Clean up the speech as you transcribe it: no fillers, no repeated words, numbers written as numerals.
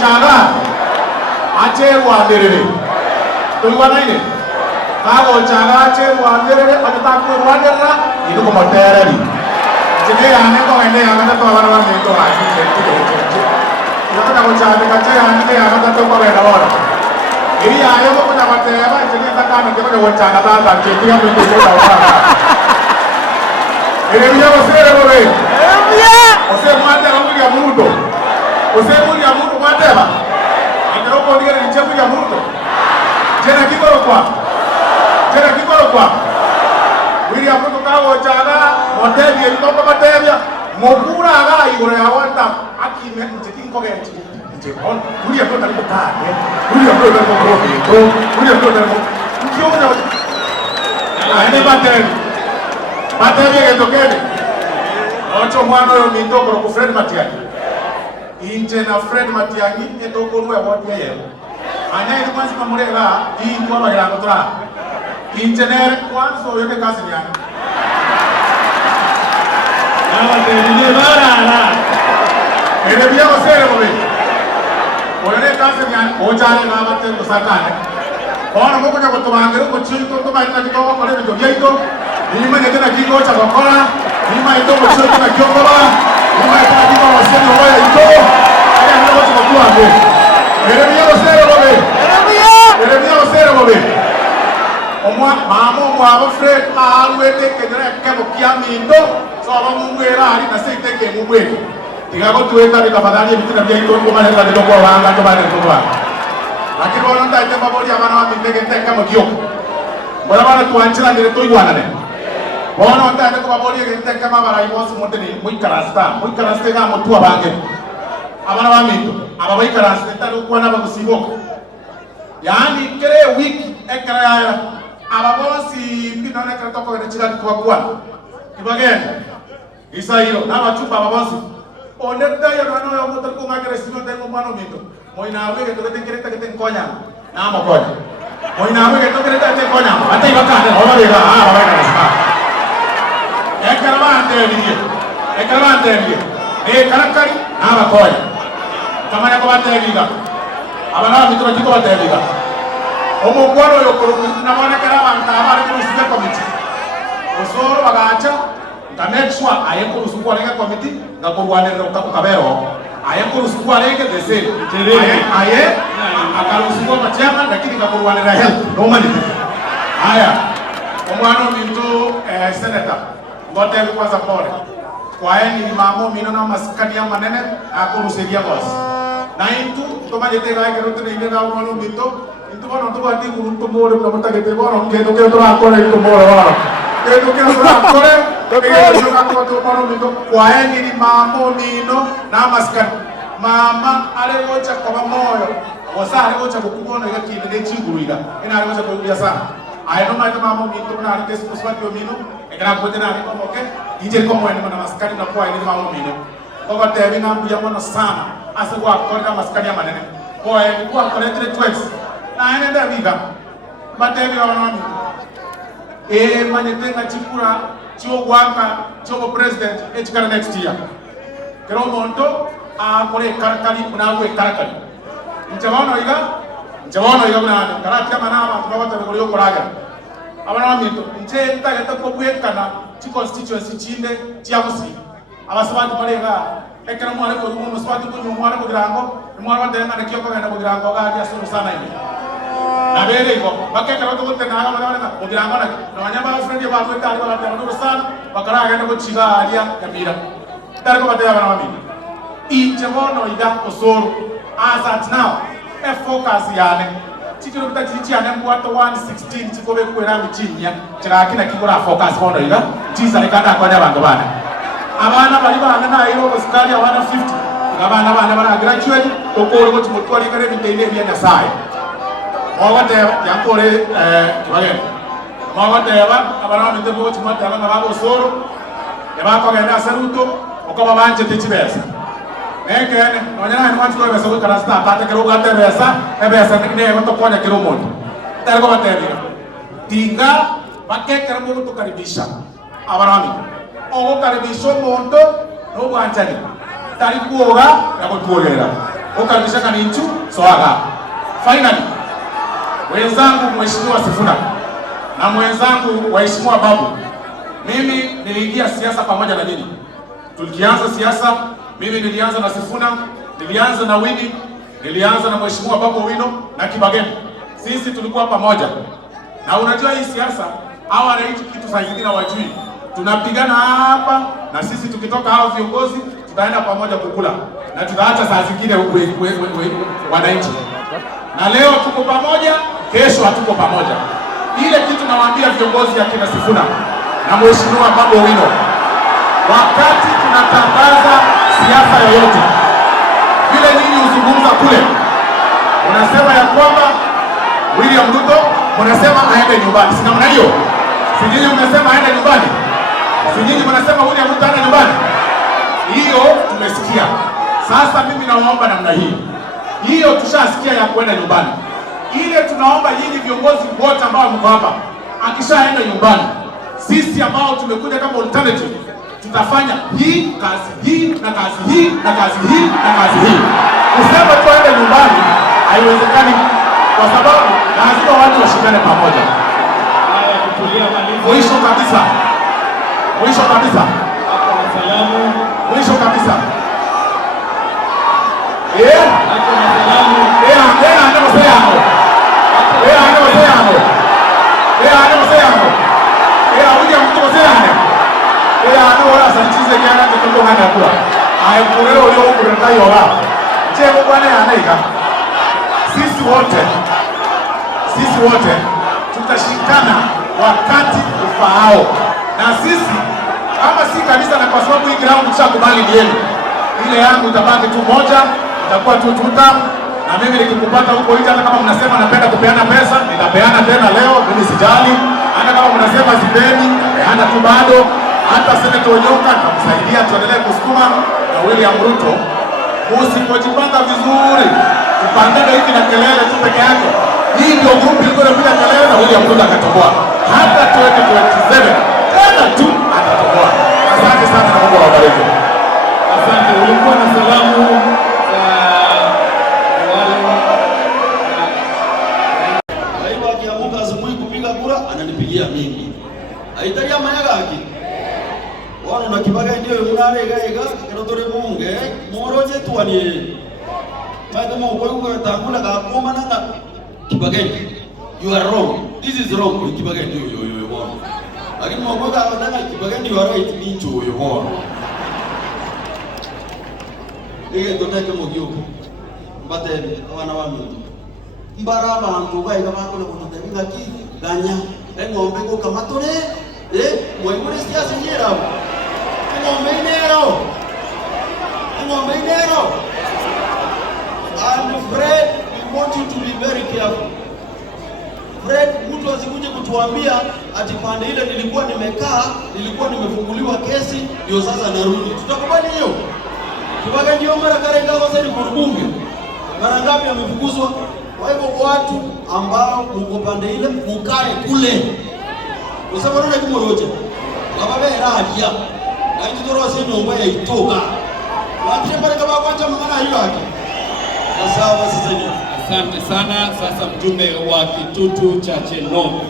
chaga ache wanderere tuiwana ine kago chaga ache wanderere atatakwe wanderera ino ko motereri jige yane ko ene yanga to abana bane to aji tete yaka ko chaga kache yane yanga to ko bena bora iri ayo ko na bateba jige takana ke ko chaga ta tete ya mbe ko ta ere biya osere bobe ose mwate nguri ya mudo ose nguri ya mudo mwateba akero ko ndigere nchebu ya mudo jena kikoro kwa William Ruto kawo chaga motebi elitoka matebya mokura aga igore awanta akime nchiki nkoge nchiki William Ruto alikotane William Ruto alikotoko William Ruto alikotoko ane batebi getokene ocho mwana yo mindoko ku Fred Matiang'i inje na Fred Matiang'i etoko nwe wodi yeye anya ile kwanza kamurega hii kwa bagirango tora injenere kwanza yote kazi ni yana nawa tebile barara ele biya osere bobe oyore kazi ni yana ojare na bate kusakane kono moko nya kutubangere ko chinto to ba ina kiko ko le byo yeito nima ne tena kiko cha bakora nima ito ko chinto na kiko ba nima ito kiko osere bobe ito aya na ko kwa ande ele biya osere bobe ele biya osere bobe omwa mama omwa Fred alwete kedere kebo kiamindo so abamungwera ali na seiteke mugwete tigako tuweta bikafadhali bitina bya ito ko male kale ko wanga to bale ko ba lakini bona ndaite baboli abana wa mitege teka mugyo bona bana tuanchira ndire to igwana ne bona ndaite ko baboli teka mabara ibosu mutene muikarasta ga mutu abange abana ba mito ababayikarasta talo kwana bakusiboka yani kere wiki ekara ya ababosi pinone kratoko ene chira kwa kwana kibagene isairo na bachupa ababosi onetta ya no yo motor ko ngakere sino tengo mano mito moina wege to ketengereta ketenkonya na mokonya moina wege to ketengereta ketenkonya ata ibakane hoba bega baba kana sa ekara ndiye karakari na bakonya kama yako batebiga abana mitoro kiko batebiga omukwano yokoro nabone kera banta abari ku sije committee osoro bagacha ngametswa ayeko rusukwa lenge committee ngakorwanira ukakabero ayeko rusukwa lenge dese aye akarusukwa machama lakini ngakorwanira health normally aya omwana minto senator ngote kwanza pole kwaeni ni mamo mino na maskani ya manene akoruseria boss na intu tomajete ga kerote ne ga omwana minto itu bono to bati kurunto more na mutagete bono ngeto ke to akore to more bono ngeto ke to akore to to bono mito kwaeni ni mamo mino na maskani mama ale gocha kwa moyo wasale gocha kukubona yakine ne chiguruiga ina ale gocha kuya sana ayano ma mamo mito na ale kesu swati mino ekara kote na ale komo ke ije komo ene na maskani na kwa ene mamo mino baba tebi na mbuya mono sana ase kwa akore maskani ya manene kwa ene kwa akore 3 na ene da viga batebi wa mami manyetenga chikura chio gwaka chio president echikara next year kero monto akore karakari unawe karakari nchabono iga mwana karati kama nama tukabata ngoliyo koraga abana mito nche ntagata ko bwekana chi constituency chinde chiamusi abasabandi marega ekera mwana ko rumo swati ko mwana ko girango mwana wadenga ne kiyoko ngana ko girango ga ya suru sana ibi na bere ko bakeka ko tena aga mwana ko girango na wanyama friend ya babu tali wala tena sana bakara ga ko chiga alia kamira tare ko bataya bana mami inchabono iga osoro as at now e focus yane chikiro kutachichi ane mwato 116 chikobe kwera michinya chirakina kikora focus bono iga chiza lekanda kwa abantu bana abana bali bana na iro hospitali abana 50 abana bana graduate tokoro ko timotwali kare bitende bya sai mwawate yakore kibagene mwawate abana bite bo timotwali abana babo soro yabako genda saruto okaba banje techibesa ekene onyana ni wantu besa ko karasta tate kero gate besa ne ko to konya kero moto tare ko batebira tinga bakekera mo to karibisha abarami o karibisho mondo no bwanjani tari kuoga na kutuolera ukaribisha kaninchu soaga. Finally, wenzangu Mheshimiwa Sifuna na mwenzangu Waheshimiwa Babu, mimi niliingia siasa pamoja na nyinyi. Tulianza siasa, mimi nilianza na Sifuna, nilianza na Winnie, nilianza na Mheshimiwa Babu Owino na Kibageni. Sisi tulikuwa pamoja. Na unajua hii siasa hawa wananchi kitu saa zingine hawajui. Tunapigana hapa na sisi tukitoka hao viongozi tutaenda pamoja kukula na tutaacha saa zingine wananchi. Na leo tuko pamoja, kesho hatuko pamoja. Ile kitu nawaambia viongozi ya kina Sifuna na Mheshimiwa Babu Owino, wakati tunatangaza siasa yoyote, vile nyinyi uzungumza kule, unasema ya kwamba William Ruto, unasema aende nyumbani. Si namna hiyo? Si nyinyi mnasema aende nyumbani? Si nyinyi mnasema William Ruto aende nyumbani? Hiyo tumesikia. Sasa mimi nawaomba namna hii. Hiyo tushasikia ya kwenda nyumbani. Ile tunaomba nyinyi viongozi wote ambao mko hapa, akishaenda nyumbani, sisi ambao tumekuja kama alternative, tutafanya hii kazi hii na kazi hii na kazi hii na kazi hii. Kusema tuende nyumbani haiwezekani, kwa sababu lazima watu washikane pamoja. Mwisho kabisa, mwisho kabisa, mwisho kabisa, sisi wote tutashikana wakati ufaao. Na sisi kama si kanisa, na kwa sababu hii ground tushakubali ni yenu, ile yangu itabaki tu moja, itakuwa tu tuta. Na mimi nikikupata huko nje, hata kama mnasema napenda kupeana pesa, nitapeana tena leo, mimi sijali. Hata kama mnasema sipeni, nitapeana tu bado. Hata Senator Onyoka tutamsaidia, tuendelee kusukuma. Na William Ruto, usipojipanga vizuri, upangane hivi na kelele tu peke yake, hii ndio group ilikuwa inapiga kelele na William Ruto akatoboa. Hata 2027 tena tu atatoboa. Asante sana na Mungu awabariki. Asante. Ulikuwa na salamu ananipigia mimi. Aitaria mayaga haki. Wana na Kibaga ndio munare gaiga kirotore munge moroje tuani. Baada mo kwa tangula ga koma na Kibaga. You are wrong. This is wrong. Kibaga ndio yo wrong. Lakini mo kwa na Kibaga ndio you are right ni cho yo wrong. Ege toteke mo gyo. Mbate wana wa mimi. Mbara abantu gaiga bakole kunatenga ki ganya ng'ombe ko kamatore mwengure siasa nyera ng'ombe inero. And Fred, we want you to be very careful. Fred, mtu asikuje kutuambia ati pande ile nilikuwa nimefunguliwa kesi ndio sasa narudi. Tutakubali hiyo? Kibaga ndio mara karenga kwa sasa ni kurubunge. Mara ngapi amefukuzwa? Kwa hivyo watu ambao mko pande ile mkae kule. Usema nini kumoroje? Baba bera hadia. Na hizo ndio wasi ndio ya itoka. Watu pale kama kwanza maana hiyo yake. Sawa sasa. Asante sana. Sasa mjumbe wa Kitutu cha Cheno.